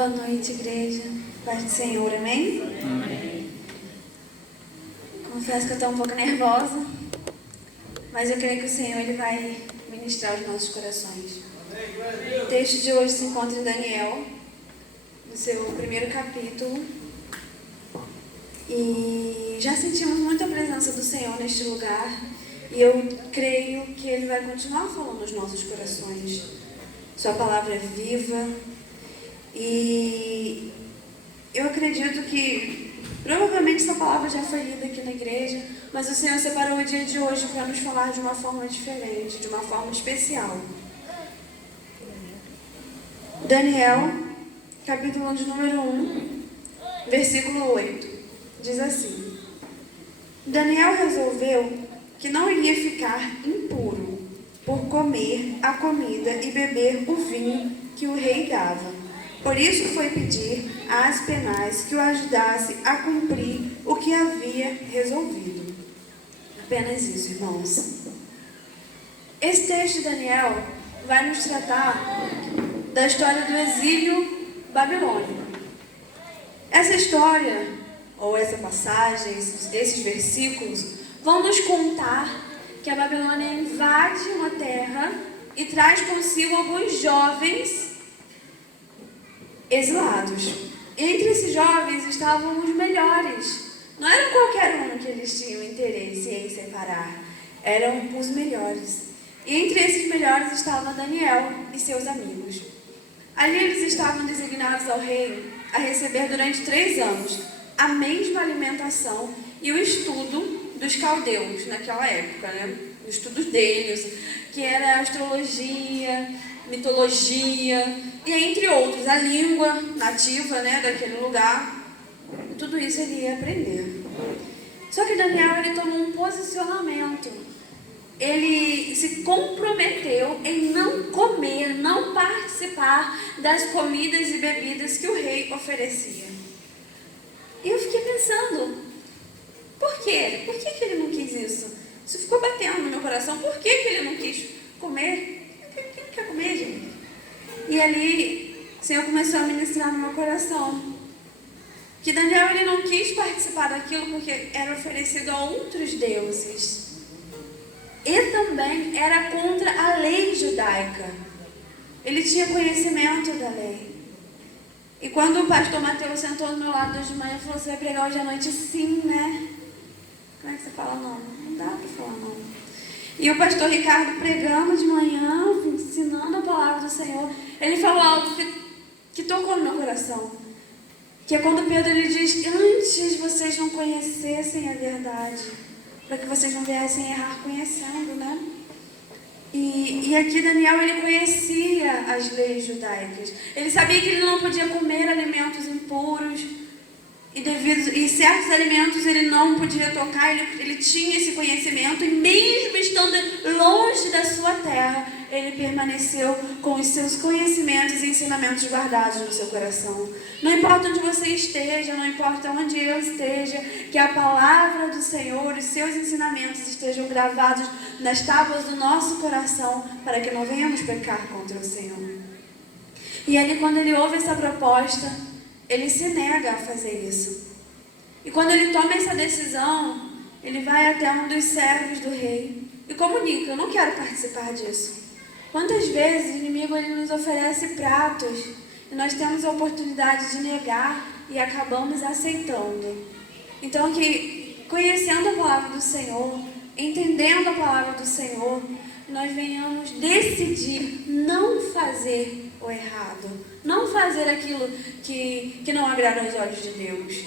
Boa noite, igreja. Paz do Senhor, amém? Amém. Confesso que eu estou um pouco nervosa, mas eu creio que o Senhor ele vai ministrar os nossos corações. O texto de hoje se encontra em Daniel, no seu primeiro capítulo. E já sentimos muita presença do Senhor neste lugar. E eu creio que Ele vai continuar falando nos nossos corações. Sua palavra é viva. E eu acredito que provavelmente essa palavra já foi lida aqui na igreja, mas o Senhor separou o dia de hoje para nos falar de uma forma diferente, de uma forma especial. Daniel, capítulo de número 1, versículo 8, diz assim: Daniel resolveu que não iria ficar impuro por comer a comida e beber o vinho que o rei dava. Por isso foi pedir a Aspenaz que o ajudasse a cumprir o que havia resolvido. Apenas isso, irmãos. Esse texto de Daniel vai nos tratar da história do exílio babilônico. Essa história, ou essa passagem, esses versículos, vão nos contar que a Babilônia invade uma terra e traz consigo alguns jovens exilados. Entre esses jovens estavam os melhores. Não era qualquer um que eles tinham interesse em separar. Eram os melhores. E entre esses melhores estava Daniel e seus amigos. Ali eles estavam designados ao rei a receber durante 3 anos a mesma alimentação e o estudo dos caldeus naquela época, né? O estudo deles, que era astrologia, mitologia e entre outros, a língua nativa, né, daquele lugar. Tudo isso ele ia aprender. Só que Daniel ele tomou um posicionamento. Ele se comprometeu em não comer, não participar das comidas e bebidas que o rei oferecia. E eu fiquei pensando, por quê? Por que ele não quis isso? Isso ficou batendo no meu coração. Por que ele não quis comer? Quem quer comer, gente? E ali, o Senhor começou a ministrar no meu coração que Daniel ele não quis participar daquilo porque era oferecido a outros deuses. E também era contra a lei judaica. Ele tinha conhecimento da lei. E quando o pastor Mateus sentou do meu lado hoje de manhã e falou: você vai pregar hoje à noite? Sim, né? Como é que você fala não? Não dá para falar não. E o pastor Ricardo pregando de manhã, ensinando a palavra do Senhor, ele falou algo que tocou no meu coração. Que é quando Pedro ele diz: antes vocês não conhecessem a verdade, para que vocês não viessem errar conhecendo, né? E aqui Daniel ele conhecia as leis judaicas. Ele sabia que ele não podia comer alimentos impuros. E certos alimentos ele não podia tocar, ele tinha esse conhecimento, e mesmo estando longe da sua terra, ele permaneceu com os seus conhecimentos e ensinamentos guardados no seu coração. Não importa onde você esteja, não importa onde eu esteja, que a palavra do Senhor e seus ensinamentos estejam gravados nas tábuas do nosso coração, para que não venhamos pecar contra o Senhor. E ali, quando ele ouve essa proposta, ele se nega a fazer isso. E quando ele toma essa decisão, ele vai até um dos servos do rei e comunica: eu não quero participar disso. Quantas vezes o inimigo ele nos oferece pratos e nós temos a oportunidade de negar e acabamos aceitando. Então que, conhecendo a palavra do Senhor, entendendo a palavra do Senhor, nós venhamos decidir não fazer o errado, não fazer aquilo que não agrada aos olhos de Deus.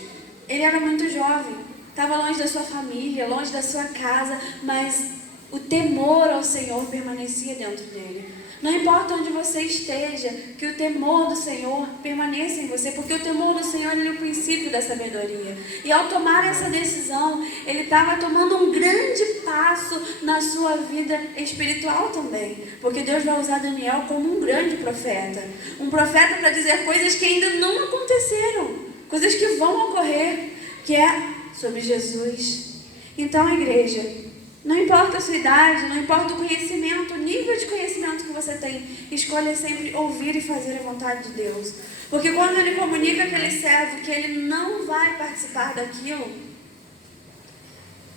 Ele era muito jovem, estava longe da sua família, longe da sua casa, mas o temor ao Senhor permanecia dentro dele. Não importa onde você esteja, que o temor do Senhor permaneça em você, porque o temor do Senhor é o princípio da sabedoria. E ao tomar essa decisão, ele estava tomando um grande passo na sua vida espiritual também. Porque Deus vai usar Daniel como um grande profeta. Um profeta para dizer coisas que ainda não aconteceram, coisas que vão ocorrer, que é sobre Jesus. Então, igreja, não importa a sua idade, não importa o conhecimento nível de conhecimento que você tem, escolha sempre ouvir e fazer a vontade de Deus. Porque quando ele comunica aquele servo que ele não vai participar daquilo,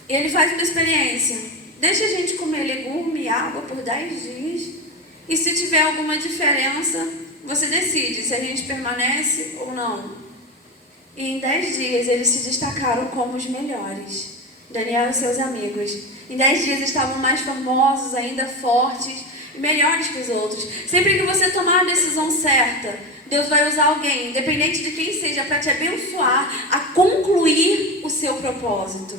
ele faz uma experiência. Deixa a gente comer legume e água por 10 dias. E se tiver alguma diferença, você decide se a gente permanece ou não. E em 10 dias eles se destacaram como os melhores. Daniel e seus amigos. Em 10 dias estavam mais famosos, ainda fortes e melhores que os outros. Sempre que você tomar a decisão certa, Deus vai usar alguém, independente de quem seja, para te abençoar a concluir o seu propósito.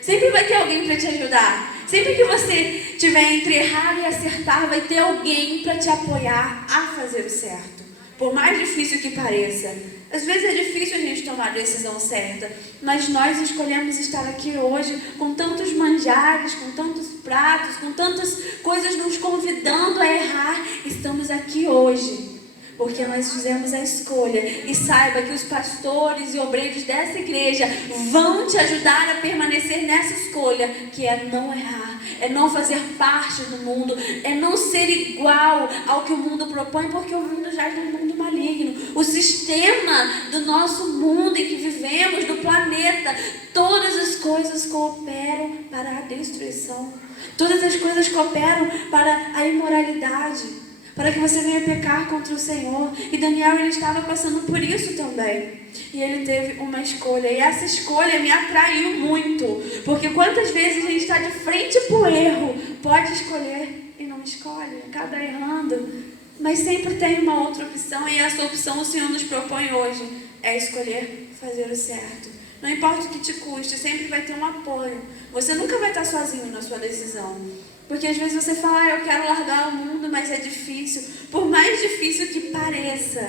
Sempre vai ter alguém para te ajudar. Sempre que você tiver entre errar e acertar, vai ter alguém para te apoiar a fazer o certo. Por mais difícil que pareça. Às vezes é difícil a gente tomar a decisão certa, mas nós escolhemos estar aqui hoje com tantos manjares, com tantos pratos, com tantas coisas nos convidando a errar. Estamos aqui hoje porque nós fizemos a escolha. E saiba que os pastores e obreiros dessa igreja vão te ajudar a permanecer nessa escolha, que é não errar, é não fazer parte do mundo, é não ser igual ao que o mundo propõe, porque o mundo já é um mundo maligno. O sistema do nosso mundo em que vivemos, do planeta, todas as coisas cooperam para a destruição. Todas as coisas cooperam para a imoralidade, para que você venha pecar contra o Senhor. E Daniel, ele estava passando por isso também. E ele teve uma escolha. E essa escolha me atraiu muito. Porque quantas vezes a gente está de frente para o erro, pode escolher e não escolhe, acaba errando. Mas sempre tem uma outra opção. E essa opção o Senhor nos propõe hoje. É escolher fazer o certo. Não importa o que te custe, sempre vai ter um apoio. Você nunca vai estar sozinho na sua decisão. Porque às vezes você fala, eu quero largar o mundo, mas é difícil. Por mais difícil que pareça,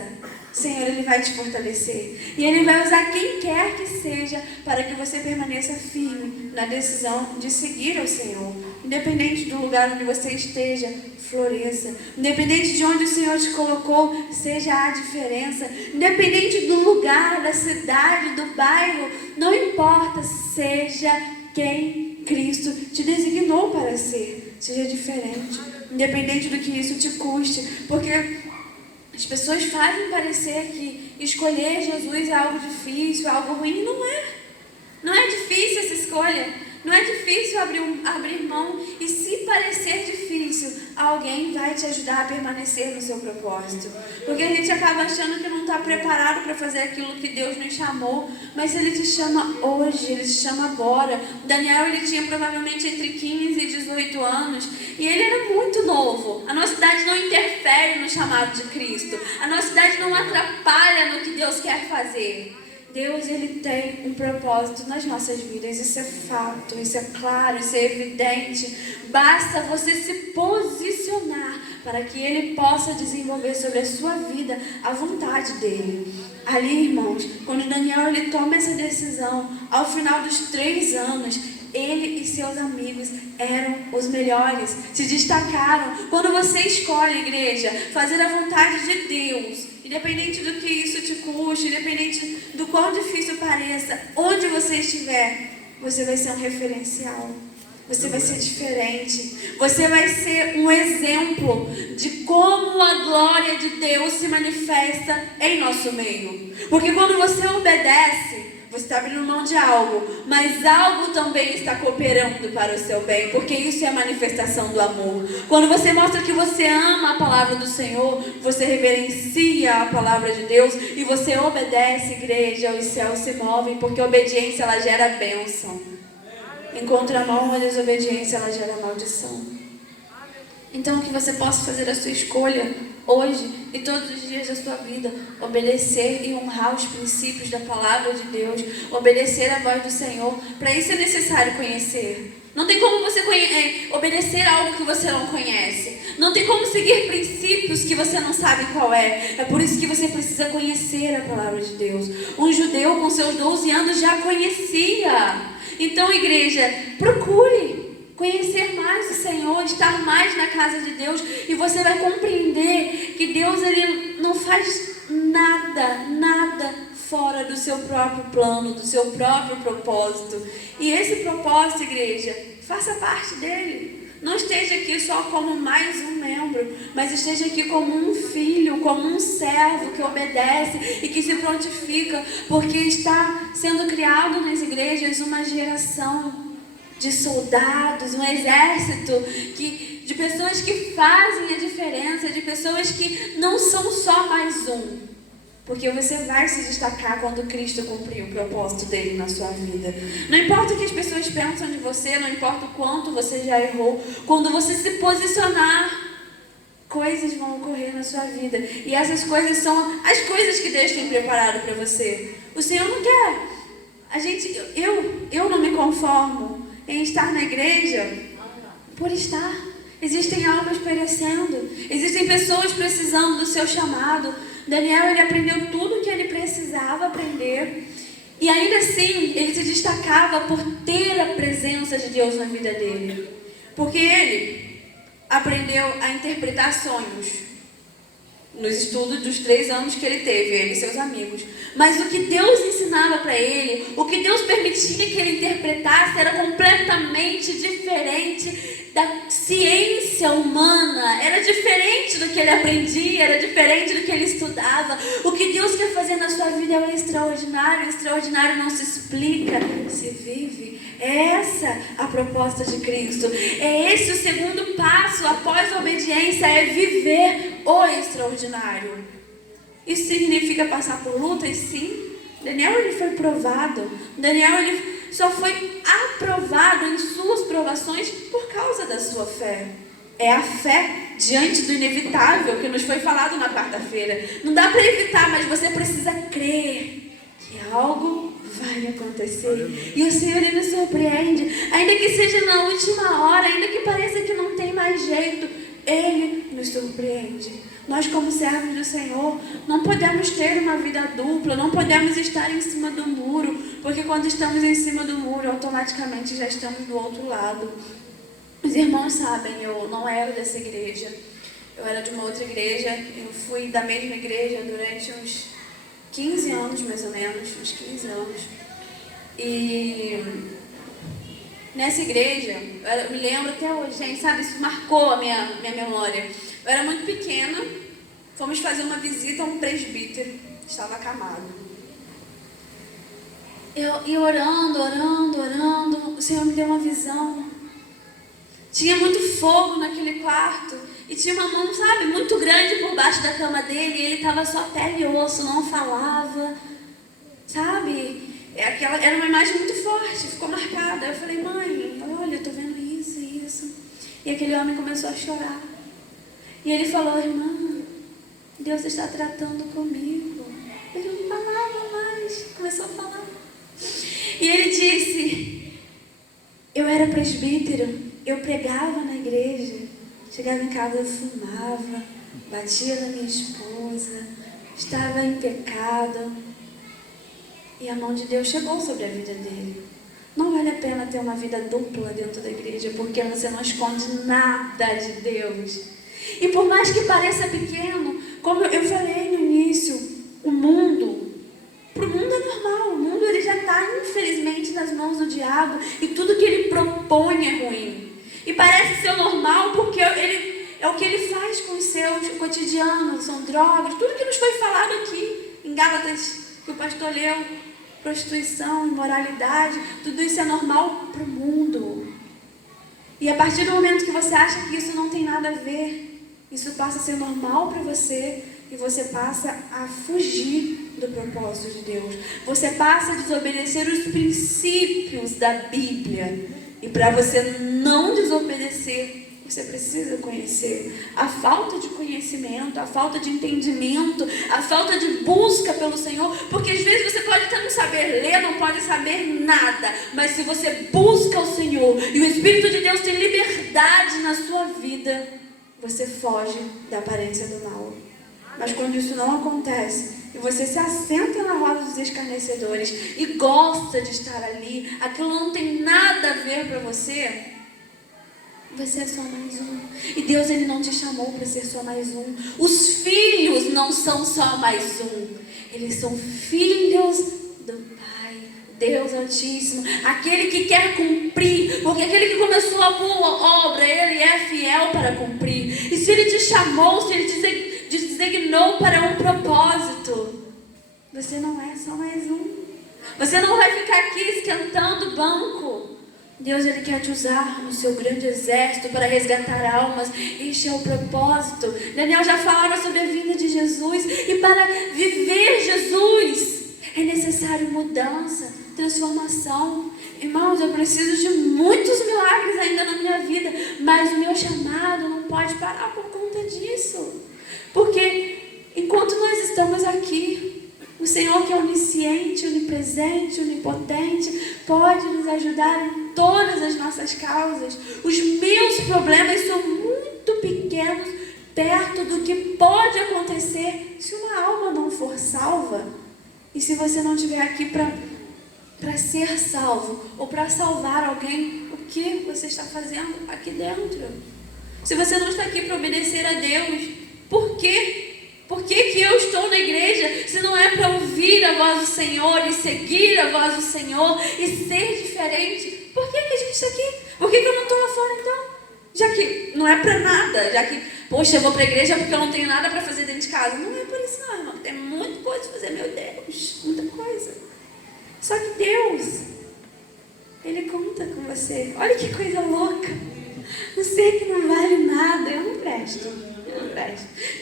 o Senhor, Ele vai te fortalecer. E Ele vai usar quem quer que seja para que você permaneça firme na decisão de seguir ao Senhor. Independente do lugar onde você esteja, floresça. Independente de onde o Senhor te colocou, seja a diferença. Independente do lugar, da cidade, do bairro, não importa, seja quem Cristo te designou para ser. Seja diferente, independente do que isso te custe, porque as pessoas fazem parecer que escolher Jesus é algo difícil, é algo ruim. Não é. Não é difícil essa escolha. Não é difícil abrir mão. E se parecer difícil, alguém vai te ajudar a permanecer no seu propósito. Porque a gente acaba achando que não está preparado para fazer aquilo que Deus nos chamou. Mas Ele te chama hoje, Ele te chama agora. Daniel, ele tinha provavelmente entre 15 e 18 anos. E ele era muito novo. A nossa idade não interfere no chamado de Cristo. A nossa idade não atrapalha no que Deus quer fazer. Deus, Ele tem um propósito nas nossas vidas. Isso é fato, isso é claro, isso é evidente. Basta você se posicionar para que Ele possa desenvolver sobre a sua vida a vontade dEle. Ali, irmãos, quando Daniel ele toma essa decisão, ao final dos 3 anos, ele e seus amigos eram os melhores, se destacaram. Quando você escolhe, igreja, fazer a vontade de Deus, independente do que isso te custe, independente do quão difícil pareça, onde você estiver, você vai ser um referencial. Você vai ser diferente. Você vai ser um exemplo de como a glória de Deus se manifesta em nosso meio. Porque quando você obedece, você está abrindo mão de algo, mas algo também está cooperando para o seu bem, porque isso é a manifestação do amor. Quando você mostra que você ama a palavra do Senhor, você reverencia a palavra de Deus e você obedece, igreja, os céus se movem, porque a obediência ela gera bênção. Em contramão, a desobediência ela gera maldição. Então, que você possa fazer a sua escolha hoje e todos os dias da sua vida, obedecer e honrar os princípios da palavra de Deus, obedecer a voz do Senhor. Para isso é necessário conhecer. Não tem como você obedecer algo que você não conhece. Não tem como seguir princípios que você não sabe qual é. É por isso que você precisa conhecer a palavra de Deus. Um judeu com seus 12 anos já conhecia. Então, igreja, procure conhecer mais o Senhor, estar mais na casa de Deus, e você vai compreender que Deus ele não faz nada fora do seu próprio plano, do seu próprio propósito. E esse propósito, igreja, faça parte dele. Não esteja aqui só como mais um membro, mas esteja aqui como um filho, como um servo que obedece e que se prontifica, porque está sendo criado nas igrejas uma geração de soldados, um exército de pessoas que fazem a diferença, de pessoas que não são só mais um. Porque você vai se destacar quando Cristo cumprir o propósito dele na sua vida. Não importa o que as pessoas pensam de você, não importa o quanto você já errou, quando você se posicionar, coisas vão ocorrer na sua vida. E essas coisas são as coisas que Deus tem preparado para você. O Senhor não quer. Eu não me conformo em estar na igreja por estar. Existem almas perecendo. Existem pessoas precisando do seu chamado. Daniel, ele aprendeu tudo o que ele precisava aprender. E ainda assim, ele se destacava por ter a presença de Deus na vida dele. Porque ele aprendeu a interpretar sonhos nos estudos dos 3 anos que ele teve, ele e seus amigos. Mas o que Deus ensinava para ele, o que Deus permitia que ele interpretasse, era completamente diferente da ciência humana. Era diferente do que ele aprendia, era diferente do que ele estudava. O que Deus quer fazer na sua vida é o extraordinário. O extraordinário não se explica, se vive. É essa a proposta de Cristo. É esse o segundo passo após a obediência, é viver o extraordinário. Isso significa passar por lutas? Sim. Daniel, ele foi provado. Daniel, ele só foi aprovado em suas provações por causa da sua fé. É a fé diante do inevitável que nos foi falado na quarta-feira. Não dá para evitar, mas você precisa crer que algo vai acontecer. E o Senhor, ele nos surpreende. Ainda que seja na última hora, ainda que pareça que não tem mais jeito, Ele nos surpreende. Nós, como servos do Senhor, não podemos ter uma vida dupla, não podemos estar em cima do muro, porque quando estamos em cima do muro, automaticamente já estamos do outro lado. Os irmãos sabem, eu não era dessa igreja, eu era de uma outra igreja, eu fui da mesma igreja durante uns 15 anos, mais ou menos, uns 15 anos. E nessa igreja, eu me lembro até hoje, gente, sabe, isso marcou a minha memória. Eu era muito pequena, fomos fazer uma visita a um presbítero, estava acamado. Eu orando, o Senhor me deu uma visão. Tinha muito fogo naquele quarto, e tinha uma mão, sabe, muito grande por baixo da cama dele, e ele estava só pele e osso, não falava, sabe? Era uma imagem muito forte, ficou marcada. Eu falei, mãe, olha, eu estou vendo isso e isso. E aquele homem começou a chorar. E ele falou, irmã, Deus está tratando comigo. Ele não falava mais, começou a falar. E ele disse, eu era presbítero, eu pregava na igreja, chegava em casa, eu fumava, batia na minha esposa, estava em pecado. E a mão de Deus chegou sobre a vida dele. Não vale a pena ter uma vida dupla dentro da igreja, porque você não esconde nada de Deus. E por mais que pareça pequeno, como eu falei no início, o mundo, para o mundo é normal. O mundo, ele já está, infelizmente, nas mãos do diabo, e tudo que ele propõe é ruim. E parece ser normal porque é o que ele faz com o seu cotidiano, são drogas, tudo que nos foi falado aqui em Gálatas, que o pastor leu, prostituição, imoralidade, tudo isso é normal para o mundo. E a partir do momento que você acha que isso não tem nada a ver, isso passa a ser normal para você, e você passa a fugir do propósito de Deus. Você passa a desobedecer os princípios da Bíblia. E para você não desobedecer, você precisa conhecer. A falta de conhecimento, a falta de entendimento, a falta de busca pelo Senhor, porque às vezes você pode até não saber ler, não pode saber nada, mas se você busca o Senhor e o Espírito de Deus tem liberdade na sua vida, você foge da aparência do mal. Mas quando isso não acontece, e você se assenta na roda dos escarnecedores e gosta de estar ali, aquilo não tem nada a ver para você, você é só mais um. E Deus, ele não te chamou para ser só mais um. Os filhos não são só mais um. Eles são filhos do Pai. O Deus Altíssimo, aquele que quer cumprir, porque aquele que começou a boa obra, Ele é fiel para cumprir. E se Ele te chamou, se Ele te designou para um propósito, você não é só mais um. Você não vai ficar aqui esquentando o banco. Deus, Ele quer te usar no seu grande exército para resgatar almas. Este é o propósito. Daniel já falava sobre a vinda de Jesus. E para viver Jesus é necessário mudança, transformação. Irmãos, eu preciso de muitos milagres ainda na minha vida, mas o meu chamado não pode parar por conta disso. Porque enquanto nós estamos aqui, o Senhor, que é onisciente, onipresente, onipotente, pode nos ajudar em todas as nossas causas. Os meus problemas são muito pequenos perto do que pode acontecer se uma alma não for salva. E se você não estiver aqui para ser salvo ou para salvar alguém, o que você está fazendo aqui dentro? Se você não está aqui para obedecer a Deus, por quê? Por que eu estou na igreja se não é para ouvir a voz do Senhor e seguir a voz do Senhor e ser diferente? Por que a gente está aqui? Por que eu não estou lá fora então? Já que não é para nada, já que, poxa, eu vou para a igreja porque eu não tenho nada para fazer dentro de casa. Não é por isso não, irmão. Tem muita coisa para fazer, meu Deus, muita coisa. Só que Deus, Ele conta com você. Olha que coisa louca. Você que não vale nada, eu não presto.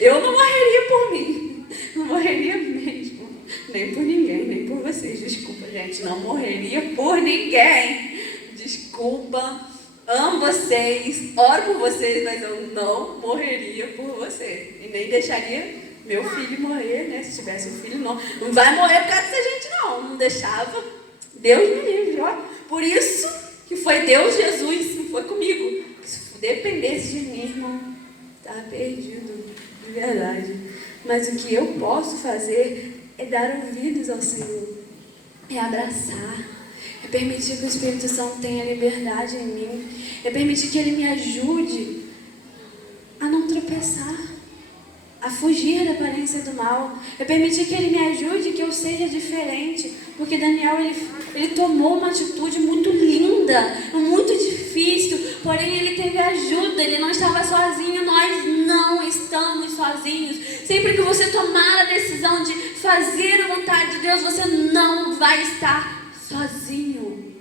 Eu não morreria por mim. Não morreria mesmo. Nem por ninguém, nem por vocês. Desculpa, gente. Não morreria por ninguém. Desculpa. Amo vocês. Oro por vocês, mas eu não morreria por você. E nem deixaria meu filho morrer, né? Se tivesse um filho, não vai morrer por causa dessa gente, não. Não deixava. Deus me livre, ó. Por isso que foi Deus, Jesus, não foi comigo. Se dependesse de mim, irmão, está perdido, de verdade. Mas o que eu posso fazer é dar ouvidos ao Senhor, é abraçar, é permitir que o Espírito Santo tenha liberdade em mim, é permitir que Ele me ajude a não tropeçar, a fugir da aparência do mal, é permitir que Ele me ajude, que eu seja diferente, porque Daniel, ele tomou uma atitude muito linda, muito difícil, porém ele teve ajuda, ele não estava sozinho, nós não estamos sozinhos. Sempre que você tomar a decisão de fazer a vontade de Deus, você não vai estar sozinho.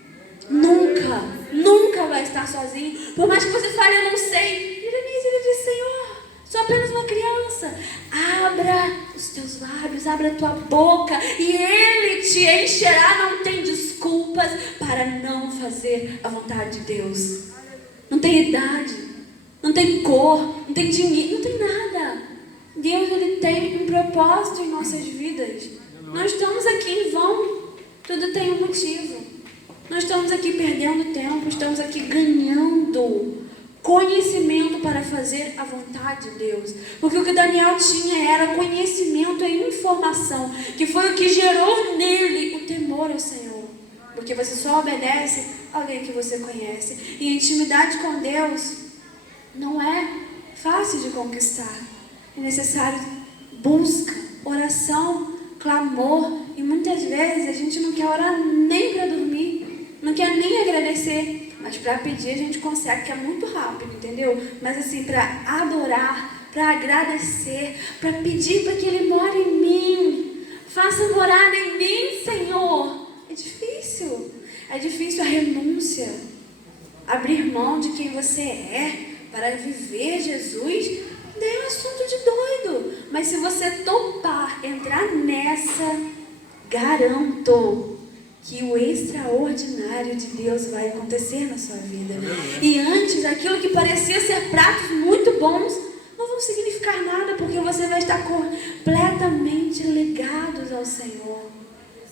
Nunca, nunca vai estar sozinho. Por mais que você fale, eu não sei. Ele diz, Senhor, sou apenas uma criança. Abra os teus lábios, abra a tua boca e Ele te encherá. Não tem desculpas para não fazer a vontade de Deus. Não tem idade, não tem cor, não tem dinheiro, não tem nada. Deus, Ele tem um propósito em nossas vidas. Nós estamos aqui em vão. Tudo tem um motivo. Nós estamos aqui perdendo tempo, estamos aqui ganhando conhecimento para fazer a vontade de Deus. Porque o que Daniel tinha era conhecimento e informação, que foi o que gerou nele o temor ao Senhor. Porque você só obedece a alguém que você conhece. E a intimidade com Deus não é fácil de conquistar. É necessário busca, oração, clamor. E muitas vezes a gente não quer orar nem para dormir, não quer nem agradecer. Mas para pedir a gente consegue, que é muito rápido, entendeu? Mas assim, para adorar, para agradecer, para pedir para que Ele more em mim. Faça morada em mim, Senhor. É difícil. É difícil a renúncia. Abrir mão de quem você é para viver Jesus. Não é um assunto de doido. Mas se você topar entrar nessa, garanto que o extraordinário de Deus vai acontecer na sua vida. E antes, aquilo que parecia ser pratos muito bons, não vão significar nada, porque você vai estar completamente ligados ao Senhor.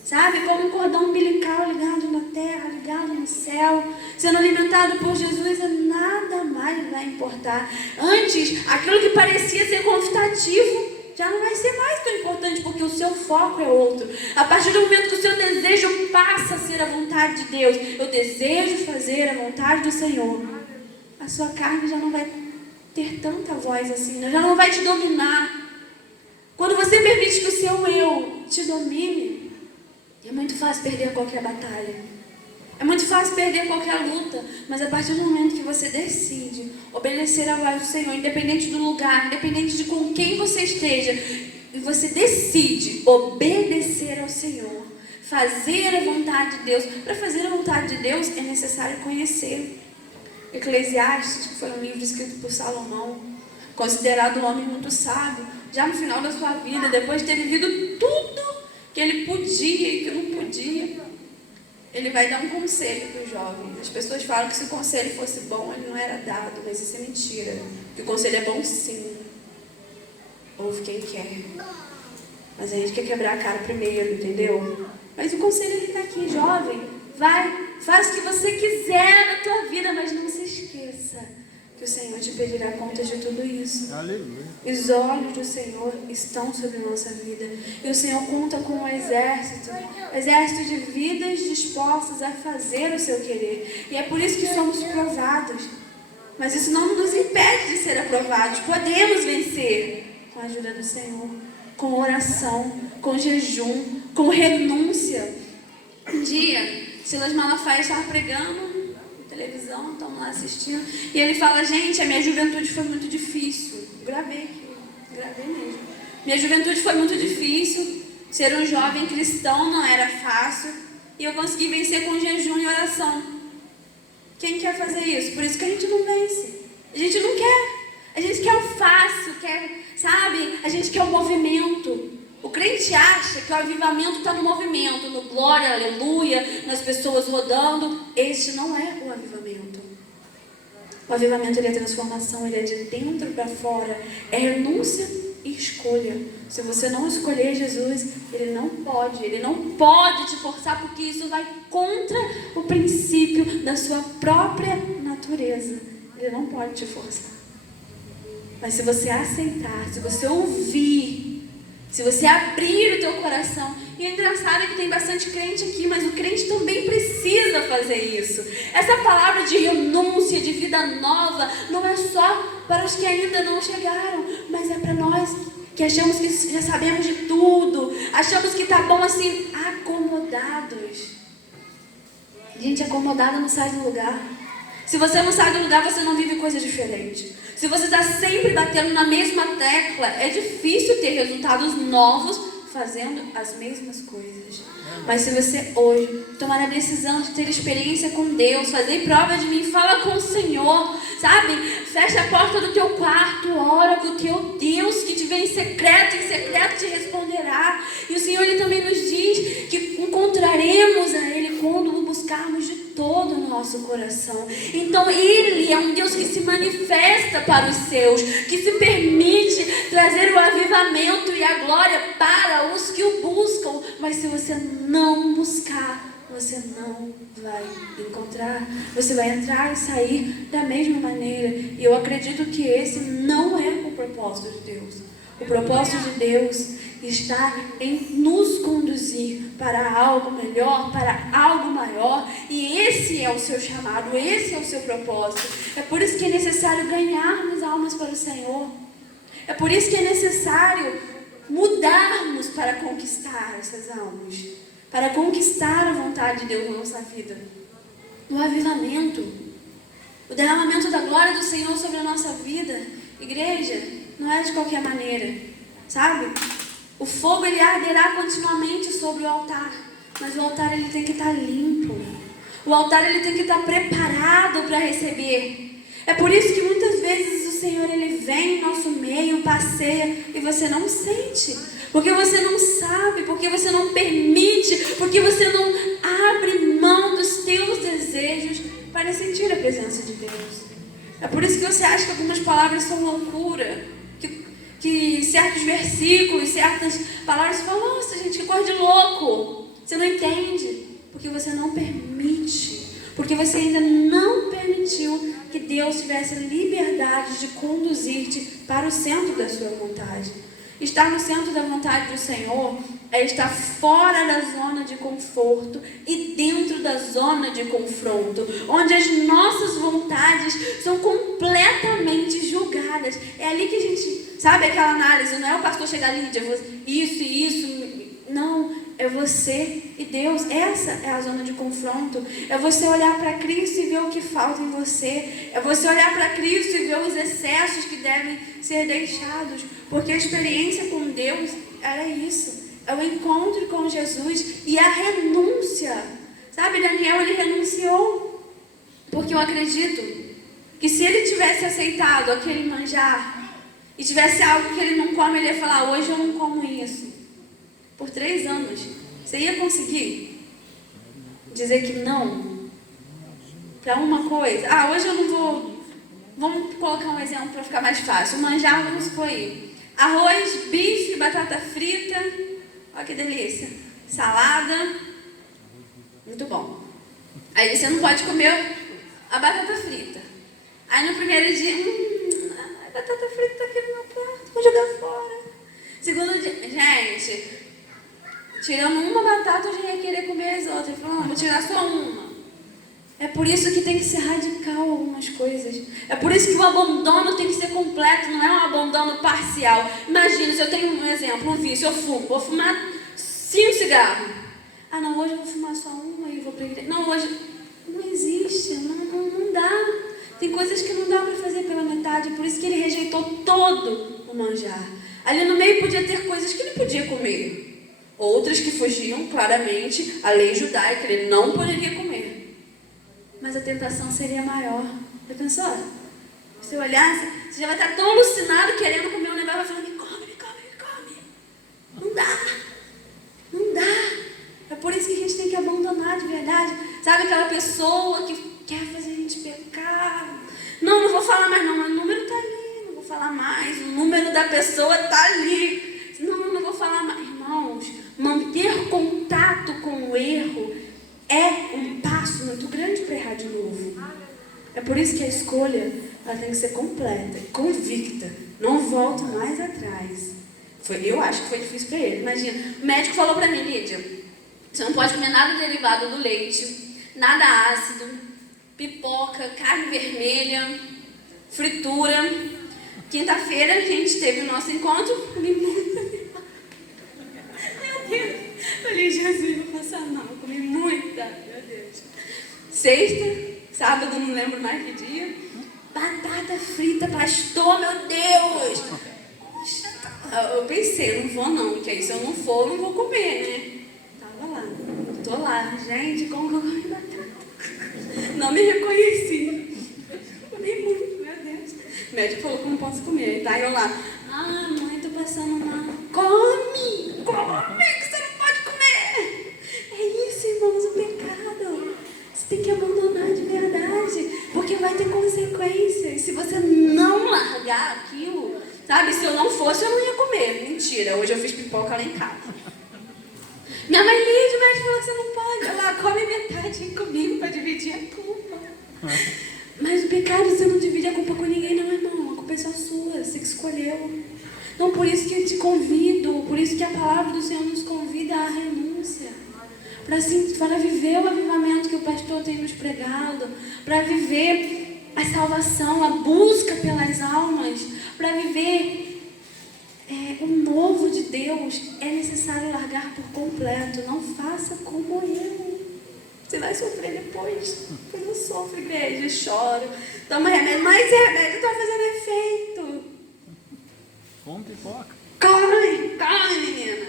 Sabe, como um cordão umbilical ligado na terra, ligado no céu, sendo alimentado por Jesus, nada mais vai importar. Antes, aquilo que parecia ser convidativo, já não vai ser mais tão importante, porque o seu foco é outro. A partir do momento que o seu desejo passa a ser a vontade de Deus, eu desejo fazer a vontade do Senhor, a sua carne já não vai ter tanta voz assim, já não vai te dominar. Quando você permite que o seu eu te domine, É muito fácil perder qualquer batalha. É muito fácil perder qualquer luta. Mas a partir do momento que você decide obedecer à voz do Senhor, independente do lugar, independente de com quem você esteja, e você decide obedecer ao Senhor, fazer a vontade de Deus. Para fazer a vontade de Deus é necessário conhecer. Eclesiastes, que foi um livro escrito por Salomão, considerado um homem muito sábio, já no final da sua vida, depois de ter vivido tudo que ele podia e que não podia, ele vai dar um conselho para o jovem. As pessoas falam que se o conselho fosse bom, ele não era dado, mas isso é mentira. Que o conselho é bom sim. Ouve quem quer. Mas a gente quer quebrar a cara primeiro, entendeu? Mas o conselho ele está aqui, jovem. Vai, faz o que você quiser na tua vida, mas não se esqueça que o Senhor te pedirá conta de tudo isso. Aleluia. Os olhos do Senhor estão sobre a nossa vida. E o Senhor conta com um exército de vidas dispostas a fazer o seu querer. E é por isso que somos provados. Mas isso não nos impede de ser aprovados. Podemos vencer com a ajuda do Senhor, com oração, com jejum, com renúncia. Um dia, Silas Malafaia estava pregando televisão, estamos lá assistindo, e ele fala: gente, a minha juventude foi muito difícil. Gravei mesmo. Minha juventude foi muito difícil, ser um jovem cristão não era fácil, e eu consegui vencer com jejum e oração. Quem quer fazer isso? Por isso que a gente não vence. A gente não quer. A gente quer o fácil, sabe? A gente quer o movimento. O crente acha que o avivamento está no movimento, no glória, aleluia, nas pessoas rodando. Este não é o avivamento. O avivamento ele é transformação, ele é de dentro para fora. É renúncia e escolha. Se você não escolher Jesus, ele não pode te forçar, porque isso vai contra o princípio da sua própria natureza. Ele não pode te forçar. Mas se você aceitar, se você ouvir, se você abrir o teu coração, e é engraçado é que tem bastante crente aqui, mas o crente também precisa fazer isso. Essa palavra de renúncia, de vida nova, não é só para os que ainda não chegaram, mas é para nós que achamos que já sabemos de tudo, achamos que está bom assim, acomodados. Gente, acomodado não sai do lugar. Se você não sai do lugar, você não vive coisa diferente. Se você está sempre batendo na mesma tecla, é difícil ter resultados novos fazendo as mesmas coisas. Mas se você hoje tomar a decisão de ter experiência com Deus, fazer prova de mim, fala com o Senhor, sabe? Fecha a porta do teu quarto, ora com o teu Deus que te vê em secreto te responderá. E o Senhor ele também nos diz que encontraremos a Ele quando o buscarmos de todo o nosso coração. Então Ele é um Deus que se manifesta para os seus, que se permite trazer o avivamento e a glória para os que o buscam. Mas se você não buscar, você não vai encontrar. Você vai entrar e sair da mesma maneira. E eu acredito que esse não é o propósito de Deus. O propósito de Deus está em nos conduzir para algo melhor, para algo maior. E esse é o seu chamado, esse é o seu propósito. É por isso que é necessário ganharmos almas para o Senhor. É por isso que é necessário mudarmos para conquistar essas almas, para conquistar a vontade de Deus na nossa vida. O avivamento, o derramamento da glória do Senhor sobre a nossa vida, igreja, não é de qualquer maneira, sabe? O fogo ele arderá continuamente sobre o altar, mas o altar ele tem que estar limpo. O altar ele tem que estar preparado para receber. É por isso que muitas vezes o Senhor ele vem em nosso meio, passeia e você não sente, porque você não sabe, porque você não permite, porque você não abre mão dos teus desejos para sentir a presença de Deus. É por isso que você acha que algumas palavras são loucura. Que certos versículos, certas palavras, você fala: nossa gente, que coisa de louco. Você não entende, porque você não permite, porque você ainda não permitiu que Deus tivesse liberdade de conduzir-te para o centro da sua vontade. Estar no centro da vontade do Senhor é estar fora da zona de conforto e dentro da zona de confronto, onde as nossas vontades são completamente julgadas. É ali que a gente, sabe aquela análise, não é o pastor chegar ali e dizer isso e isso. Não, é É você e Deus. Essa é a zona de confronto. É você olhar para Cristo e ver o que falta em você. É você olhar para Cristo e ver os excessos que devem ser deixados. Porque a experiência com Deus era isso. É o encontro com Jesus e a renúncia. Sabe, Daniel, ele renunciou. Porque eu acredito que se ele tivesse aceitado aquele manjar e tivesse algo que ele não come, ele ia falar, hoje eu não como isso. Por 3 anos, você ia conseguir dizer que não para uma coisa? Ah, hoje eu não vou. Vamos colocar um exemplo para ficar mais fácil. Manjar, vamos supor aí. Arroz, bife, batata frita. Olha que delícia. Salada. Muito bom. Aí você não pode comer a batata frita. Aí no primeiro dia, a batata frita está aqui no meu prato, vou jogar fora. Segundo dia, gente, tirando uma batata, eu já ia querer comer as outras. Ele falou, não, vou tirar só uma. É por isso que tem que ser radical algumas coisas. É por isso que o abandono tem que ser completo, não é um abandono parcial. Imagina, se eu tenho um exemplo, um vício, eu fumo, vou fumar 5 cigarros. Ah não, hoje eu vou fumar só uma e vou pra igreja. Não, hoje não existe, não dá. Tem coisas que não dá para fazer pela metade, por isso que ele rejeitou todo o manjar. Ali no meio podia ter coisas que ele podia comer. Outras que fugiam claramente à lei judaica, ele não poderia comer. Mas a tentação seria maior. Já pensou? Se você olhar, você já vai estar tão alucinado querendo comer um negócio, vai falar, me come, me come, me come. Não dá. Não dá. É por isso que a gente tem que abandonar de verdade. Sabe aquela pessoa que quer fazer a gente pecar? Não vou falar mais não, mas o número está ali. Não vou falar mais, o número da pessoa está ali. Não vou falar mais. Irmãos, manter contato com o erro é um passo muito grande para errar de novo. É por isso que a escolha ela tem que ser completa, convicta. Não volto mais atrás. Eu acho que foi difícil para ele. Imagina, o médico falou para mim, Lídia, você não pode comer nada derivado do leite, nada ácido, pipoca, carne vermelha, fritura. Quinta-feira a gente teve o nosso encontro, comi muita. Meu Deus, eu falei, Jesus, não faça mal, comi muita, meu Deus. Sexta, sábado, não lembro mais que dia, batata frita, pastor, meu Deus. Eu pensei, não vou não, porque aí se eu não for, não vou comer, né? Tava lá, tô lá, gente, como que eu comi batata? Não me reconheci. Comi muito, meu Deus. O médico falou que não posso comer. Tá eu lá. Ah, mãe, tô passando mal. Come, que você não pode comer. É isso, irmãos, o pecado. Você tem que abandonar de verdade, porque vai ter consequências. Se você não largar aquilo, sabe? Se eu não fosse, eu não ia comer. Mentira, hoje eu fiz pipoca lá em casa. Minha mãe Lídia, o médico falou que você não pode. Ela come metade comigo para dividir a culpa. Mas o pecado, você não divide a culpa com ninguém, não, irmão. A culpa é só sua, você que escolheu. Então, por isso que eu te convido, por isso que a palavra do Senhor nos convida à renúncia. Para viver o avivamento que o pastor tem nos pregado, para viver a salvação, a busca pelas almas, para viver o novo de Deus, é necessário largar por completo. Não faça como eu. Você vai sofrer depois. Eu não sofro, igreja, choro, toma remédio, mas esse remédio está fazendo efeito. Come pipoca. Come, menina.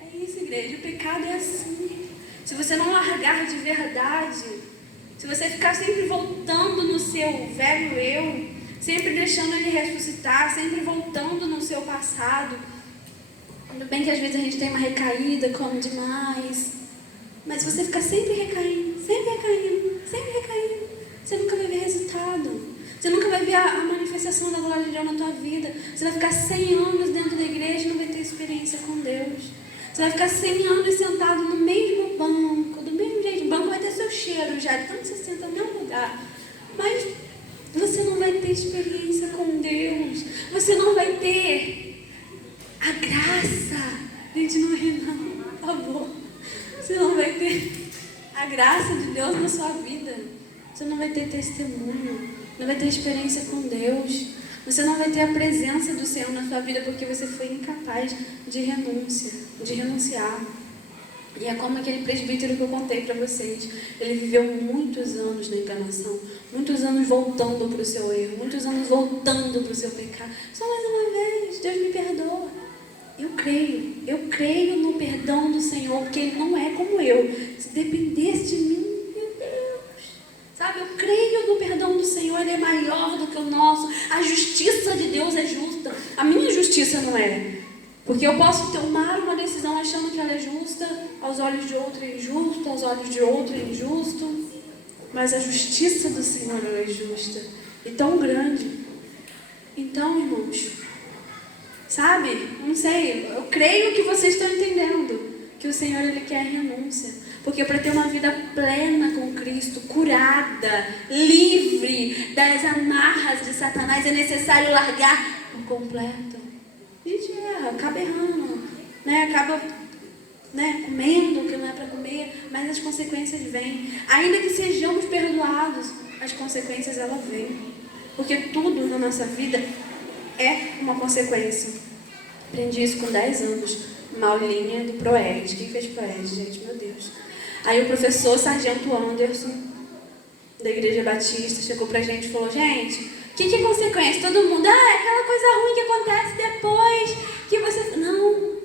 É isso, igreja, o pecado é assim. Se você não largar de verdade, se você ficar sempre voltando no seu velho eu, sempre deixando ele ressuscitar, sempre voltando no seu passado. Tudo bem que às vezes a gente tem uma recaída, come demais, mas se você ficar sempre recaindo, você nunca vai ver resultado. Você nunca vai ver a manifestação da glória de Deus na tua vida. Você vai ficar 100 anos dentro da igreja e não vai ter experiência com Deus. Você vai ficar 100 anos sentado no mesmo banco, do mesmo jeito. O banco vai ter seu cheiro já, tanto você senta no mesmo lugar. Mas você não vai ter experiência com Deus. Você não vai ter a graça. Gente, não ri não, por favor. Você não vai ter a graça de Deus na sua vida. Você não vai ter testemunho. Não vai ter experiência com Deus. Você não vai ter a presença do Senhor na sua vida porque você foi incapaz de renunciar. E é como aquele presbítero que eu contei para vocês. Ele viveu muitos anos na enganação, muitos anos voltando para o seu erro, muitos anos voltando para o seu pecado. Só mais uma vez, Deus me perdoa. Eu creio no perdão do Senhor, porque Ele não é como eu. Se dependesse de mim, meu Deus, sabe, eu creio no perdão do Senhor, Ele é maior do que o nosso. A justiça de Deus é justa, a minha justiça não é. Porque eu posso tomar uma decisão achando que ela é justa, aos olhos de outro é injusto, aos olhos de outro é injusto. Mas a justiça do Senhor ela é justa e tão grande. Então, irmãos, sabe, não sei, eu creio que vocês estão entendendo que o Senhor Ele quer renúncia. Porque para ter uma vida plena com Cristo, curada, livre das amarras de Satanás, é necessário largar por completo. A gente erra, acaba errando, acaba comendo o que não é para comer, mas as consequências vêm. Ainda que sejamos perdoados, as consequências elas vêm. Porque tudo na nossa vida é uma consequência. Aprendi isso com 10 anos, uma aulinha do Proed. Quem fez Proed, gente? Meu Deus. Aí o professor Sargento Anderson, da Igreja Batista, chegou pra gente e falou: gente, o que é consequência? Todo mundo, é aquela coisa ruim que acontece depois que você... Não,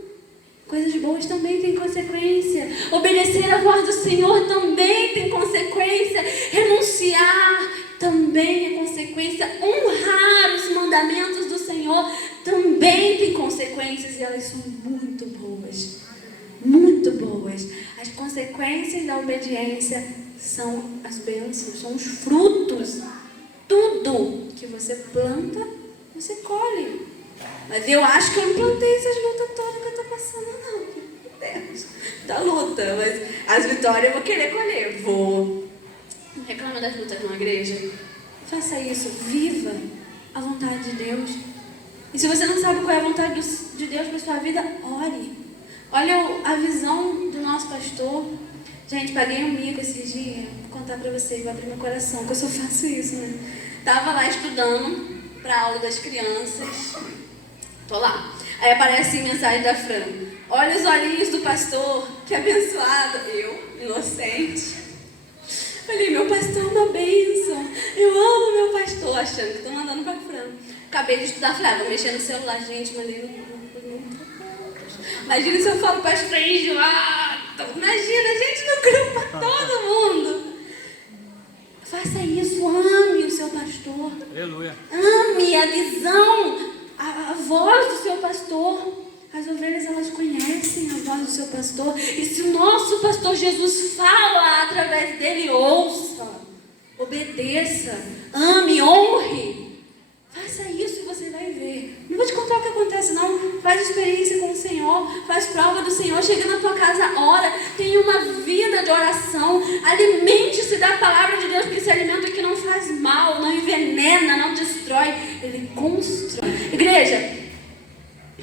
coisas boas também têm consequência. Obedecer a voz do Senhor também tem consequência. Renunciar também é consequência. Honrar os mandamentos do Senhor também tem consequências, e elas são muito boas. Muito boas. As consequências da obediência são as bênçãos, são os frutos. Tudo que você planta, você colhe. Mas eu acho que eu não plantei essas lutas todas que eu estou passando, não. Meu Deus, da luta. Mas as vitórias eu vou querer colher. Vou. Não reclama das lutas na igreja. Faça isso. Viva a vontade de Deus. E se você não sabe qual é a vontade de Deus para a sua vida, ore. Olha a visão do nosso pastor. Gente, paguei um mico esses dias. Vou contar para vocês, vou abrir meu coração, que eu só faço isso, né? Tava lá estudando para a aula das crianças. Tô lá. Aí aparece a mensagem da Fran. Olha os olhinhos do pastor, que abençoado. Eu, inocente. Falei, meu pastor é uma bênção. Eu amo meu pastor, achando que tô mandando pra Fran. Acabei de estudar, falei, vou mexer no celular, gente, mandei no grupo. Imagina se eu falo pastor enjoado. Imagina, a gente no grupo pra todo mundo. Faça isso, ame o seu pastor. Aleluia. Ame a visão, a voz do seu pastor. As ovelhas, elas conhecem a voz do seu pastor. E se o nosso pastor Jesus fala através dele, ouça, obedeça, ame, honre. Faça isso e você vai ver. Não vou te contar o que acontece, não. Faz experiência com o Senhor, faz prova do Senhor. Chega na tua casa, ora, tenha uma vida de oração. Alimente-se da palavra de Deus, porque esse alimento aqui não faz mal, não envenena, não destrói. Ele constrói. Igreja,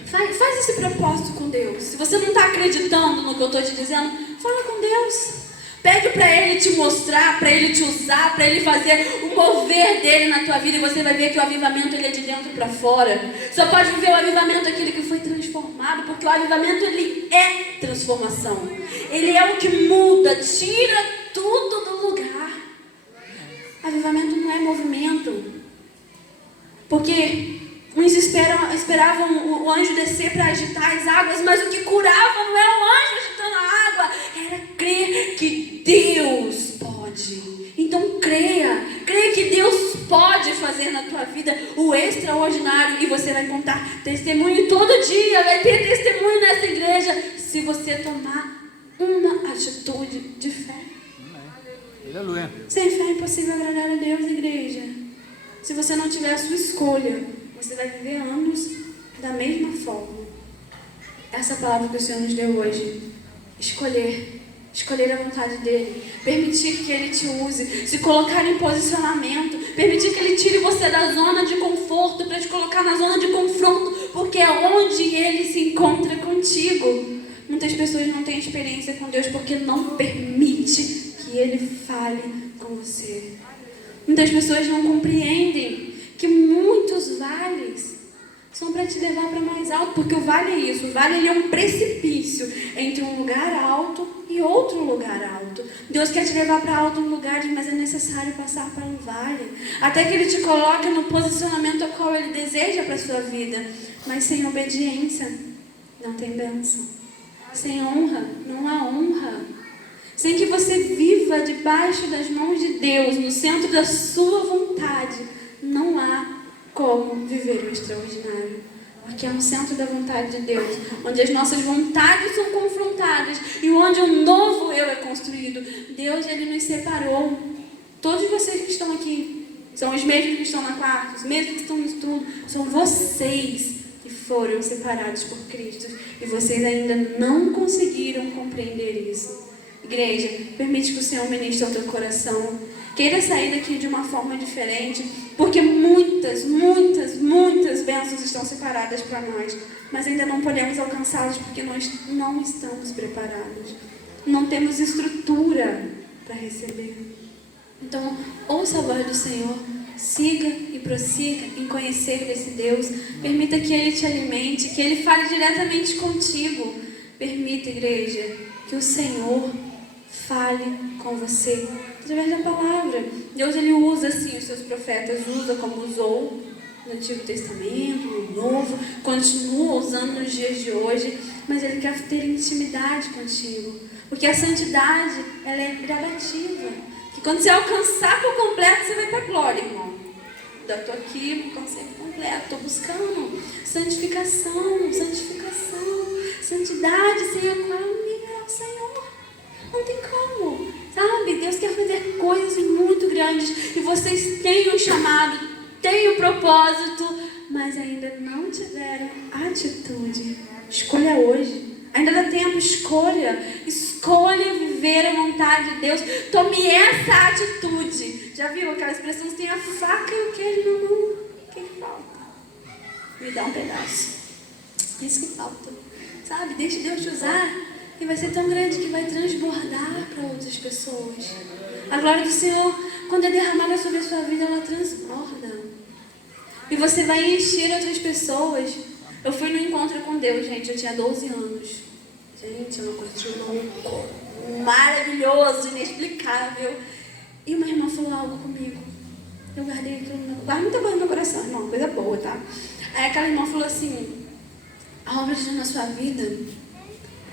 faz esse propósito com Deus. Se você não está acreditando no que eu estou te dizendo, fala com Deus. Pede para Ele te mostrar, para Ele te usar, para Ele fazer o mover dele na tua vida, e você vai ver que o avivamento ele é de dentro para fora. Só pode viver o avivamento aquele que foi transformado, porque o avivamento ele é transformação. Ele é o que muda, tira tudo do lugar. Avivamento não é movimento. Porque uns esperavam o anjo descer para agitar as águas, mas o que curava não era o anjo agitando a água, era crer que Deus pode. Então creia que Deus pode fazer na tua vida o extraordinário, e você vai contar testemunho todo dia, vai ter testemunho nessa igreja, se você tomar uma atitude de fé. Aleluia. Sem fé é impossível agradar a Deus, igreja. Se você não tiver a sua escolha, você vai viver anos da mesma forma. Essa palavra que o Senhor nos deu hoje. Escolher a vontade dEle. Permitir que Ele te use. Se colocar em posicionamento. Permitir que Ele tire você da zona de conforto para te colocar na zona de confronto. Porque é onde Ele se encontra contigo. Muitas pessoas não têm experiência com Deus porque não permite que Ele fale com você. Muitas pessoas não compreendem que muitos vales são para te levar para mais alto, porque o vale é isso, o vale ele é um precipício entre um lugar alto em outro lugar alto. Deus quer te levar para altos lugares, mas é necessário passar para um vale. Até que Ele te coloque no posicionamento ao qual Ele deseja para a sua vida. Mas sem obediência, não tem bênção. Sem honra, não há honra. Sem que você viva debaixo das mãos de Deus, no centro da sua vontade, não há como viver o extraordinário. Porque é no centro da vontade de Deus, onde as nossas vontades são confrontadas e onde o novo eu é construído. Deus, Ele nos separou. Todos vocês que estão aqui são os mesmos que estão na quarta, os mesmos que estão no estudo, são vocês que foram separados por Cristo. E vocês ainda não conseguiram compreender isso. Igreja, permite que o Senhor ministre ao teu coração. Queira sair daqui de uma forma diferente, porque muitas bênçãos estão separadas para nós, mas ainda não podemos alcançá-las porque nós não estamos preparados. Não temos estrutura para receber. Então, ouça a voz do Senhor, siga e prossiga em conhecer desse Deus. Permita que Ele te alimente, que Ele fale diretamente contigo. Permita, igreja, que o Senhor fale com você através da palavra. Deus, Ele usa assim os seus profetas, usa como usou no Antigo Testamento, no Novo, continua usando nos dias de hoje, mas Ele quer ter intimidade contigo, porque a santidade, ela é gradativa, que quando você alcançar por completo, você vai para a glória, irmão. Eu estou aqui, alcancei por completo, estou buscando santificação, santidade, sem a qual ninguém verá o Senhor. Não tem como, sabe? Deus quer fazer coisas muito grandes e vocês têm um chamado, têm um propósito, mas ainda não tiveram atitude. Escolha hoje. Ainda dá tempo, escolha viver a vontade de Deus. Tome essa atitude. Já viu aquela expressão que tem a faca e o queijo na mão? O que falta? Me dá um pedaço. Isso que falta. Sabe? Deixe Deus te usar. E vai ser tão grande que vai transbordar para outras pessoas. A glória do Senhor, quando é derramada sobre a sua vida, ela transborda. E você vai encher outras pessoas. Eu fui no encontro com Deus, gente. Eu tinha 12 anos. Gente, é uma coisa de louco. Maravilhoso, inexplicável. E uma irmã falou algo comigo. Eu guardei aquilo. Guardo muita coisa no meu coração, irmão. Coisa boa, tá? Aí aquela irmã falou assim: a obra de Deus na sua vida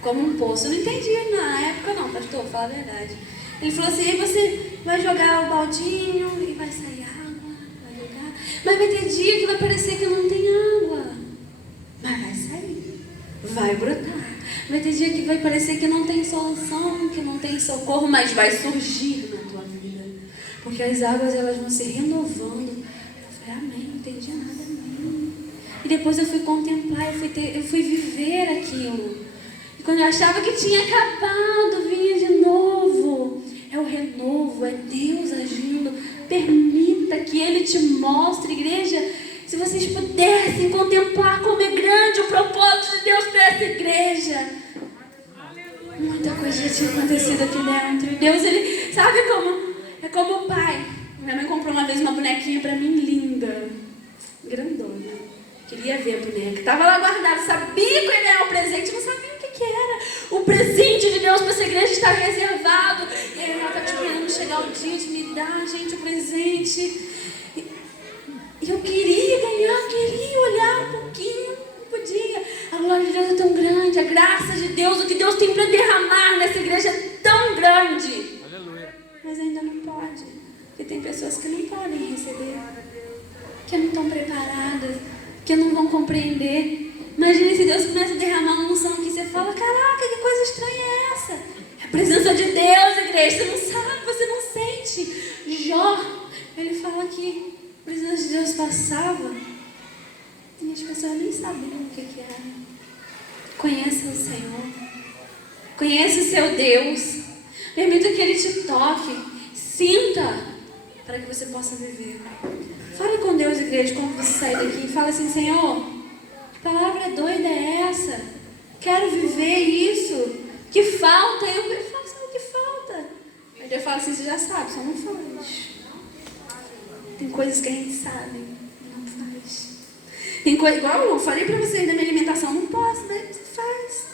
como um poço. Eu não entendi na época não, pastor, fala a verdade. Ele falou assim: aí você vai jogar o baldinho e vai sair água, vai jogar, mas vai ter dia que vai parecer que não tem água, mas vai sair, vai brotar. Vai ter dia que vai parecer que não tem solução, que não tem socorro, mas vai surgir na tua vida, porque as águas, elas vão se renovando. Eu falei: amém, não entendi nada, amém. E depois eu fui contemplar, eu fui viver aquilo. Quando eu achava que tinha acabado, vinha de novo. É o renovo, é Deus agindo. Permita que Ele te mostre, igreja. Se vocês pudessem contemplar como é grande o propósito de Deus para essa igreja. Muita coisa já tinha acontecido aqui dentro. Deus, Ele sabe como? É como o pai. Minha mãe comprou uma vez uma bonequinha para mim linda, grandona. Queria ver a boneca. Estava lá guardada, sabia que eu ia ganhar um presente, não sabia que era. O presente de Deus para essa igreja está reservado. E aí ela está esperando chegar o dia de me dar, gente, o presente. E eu queria ganhar, queria olhar um pouquinho, não podia. A glória de Deus é tão grande, a graça de Deus, o que Deus tem para derramar nessa igreja é tão grande. Aleluia. Mas ainda não pode. Porque tem pessoas que não podem receber, que não estão preparadas, que não vão compreender. Imagine se Deus começa a derramar uma unção que você fala: caraca, que coisa estranha é essa? É a presença de Deus, igreja. Você não sabe, você não sente. Jó, ele fala que a presença de Deus passava e as pessoas nem sabiam o que era. Conheça o Senhor. Conheça o seu Deus. Permita que Ele te toque. Sinta para que você possa viver. Fale com Deus, igreja, quando você sair daqui. E fala assim: Senhor, que palavra doida é essa? Quero viver isso. Que falta? Eu falo assim: o que falta? Aí Deus fala assim: você já sabe, só não faz. Tem coisas que a gente sabe, não faz. Tem coisa, igual eu falei para vocês da minha alimentação, não posso, né? Você faz.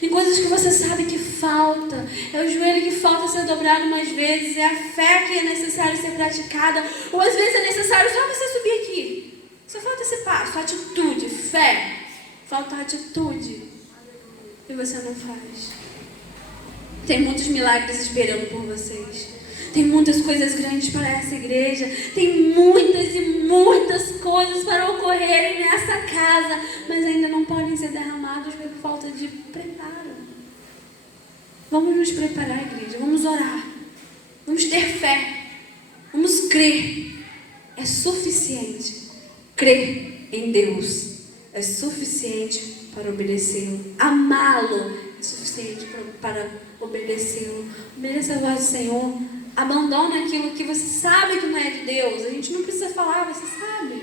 Tem coisas que você sabe que falta. É o joelho que falta ser dobrado mais vezes. É a fé que é necessário ser praticada. Ou às vezes é necessário só você subir aqui. Só falta esse passo, atitude, fé. Falta atitude. E você não faz. Tem muitos milagres esperando por vocês. Tem muitas coisas grandes para essa igreja. Tem muitas e muitas coisas para ocorrerem nessa casa. Mas ainda não podem ser derramados por falta de preparo. Vamos nos preparar, igreja. Vamos orar. Vamos ter fé. Vamos crer. É suficiente crer em Deus. É suficiente para obedecê-lo. Amá-lo é suficiente para obedecê-lo. Obedeça a voz do Senhor. Abandona aquilo que você sabe que não é de Deus. A gente não precisa falar, você sabe.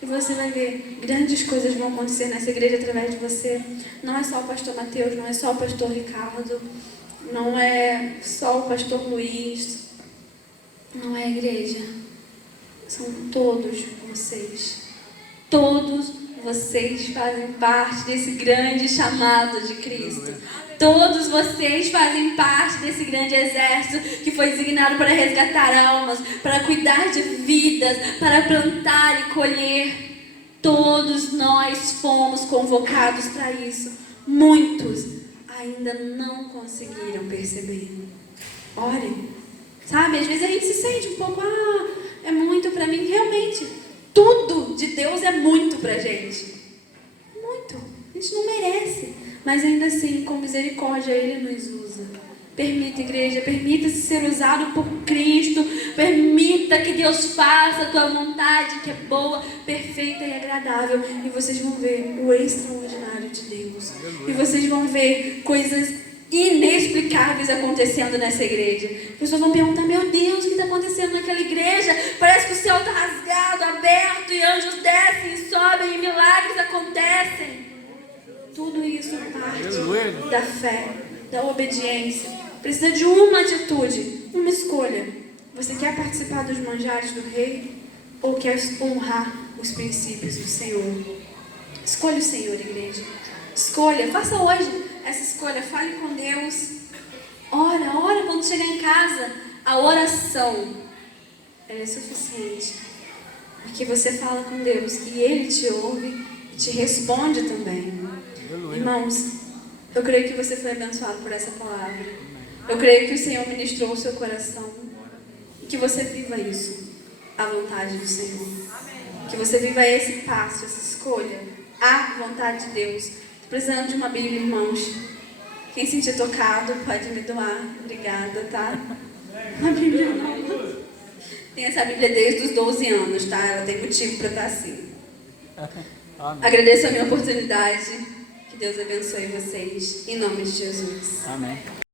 E você vai ver, grandes coisas vão acontecer nessa igreja através de você. Não é só o pastor Mateus, não é só o pastor Ricardo, não é só o pastor Luiz, não é a igreja. São todos vocês. Todos vocês fazem parte desse grande chamado de Cristo. Todos vocês fazem parte desse grande exército que foi designado para resgatar almas, para cuidar de vidas, para plantar e colher. Todos nós fomos convocados para isso. Muitos ainda não conseguiram perceber. Orem. Sabe, às vezes a gente se sente um pouco, é muito para mim. Realmente, tudo de Deus é muito para a gente. Muito. A gente não merece. Mas ainda assim, com misericórdia, Ele nos usa. Permita, igreja, permita-se ser usado por Cristo. Permita que Deus faça a tua vontade, que é boa, perfeita e agradável. E vocês vão ver o extraordinário de Deus. E vocês vão ver coisas inexplicáveis acontecendo nessa igreja. As pessoas vão perguntar, meu Deus, o que está acontecendo naquela igreja? Parece que o céu está rasgado, aberto, e anjos descem e sobem, e milagres acontecem. Tudo isso é parte da fé, da obediência. Precisa de uma atitude, uma escolha. Você quer participar dos manjares do rei ou quer honrar os princípios do Senhor? Escolha o Senhor, igreja. Escolha, faça hoje essa escolha. Fale com Deus. Ora quando chegar em casa. A oração, ela é suficiente. Porque você fala com Deus e Ele te ouve e te responde também. Irmãos, eu creio que você foi abençoado por essa palavra. Eu creio que o Senhor ministrou o seu coração. E que você viva isso, a vontade do Senhor. Que você viva esse passo, essa escolha, a vontade de Deus. Estou precisando de uma Bíblia, irmãos. Quem sentir tocado, pode me doar. Obrigada, tá? Uma Bíblia nova. Tem essa Bíblia desde os 12 anos, tá? Ela tem motivo para estar assim. Agradeço a minha oportunidade. Que Deus abençoe vocês. Em nome de Jesus. Amém.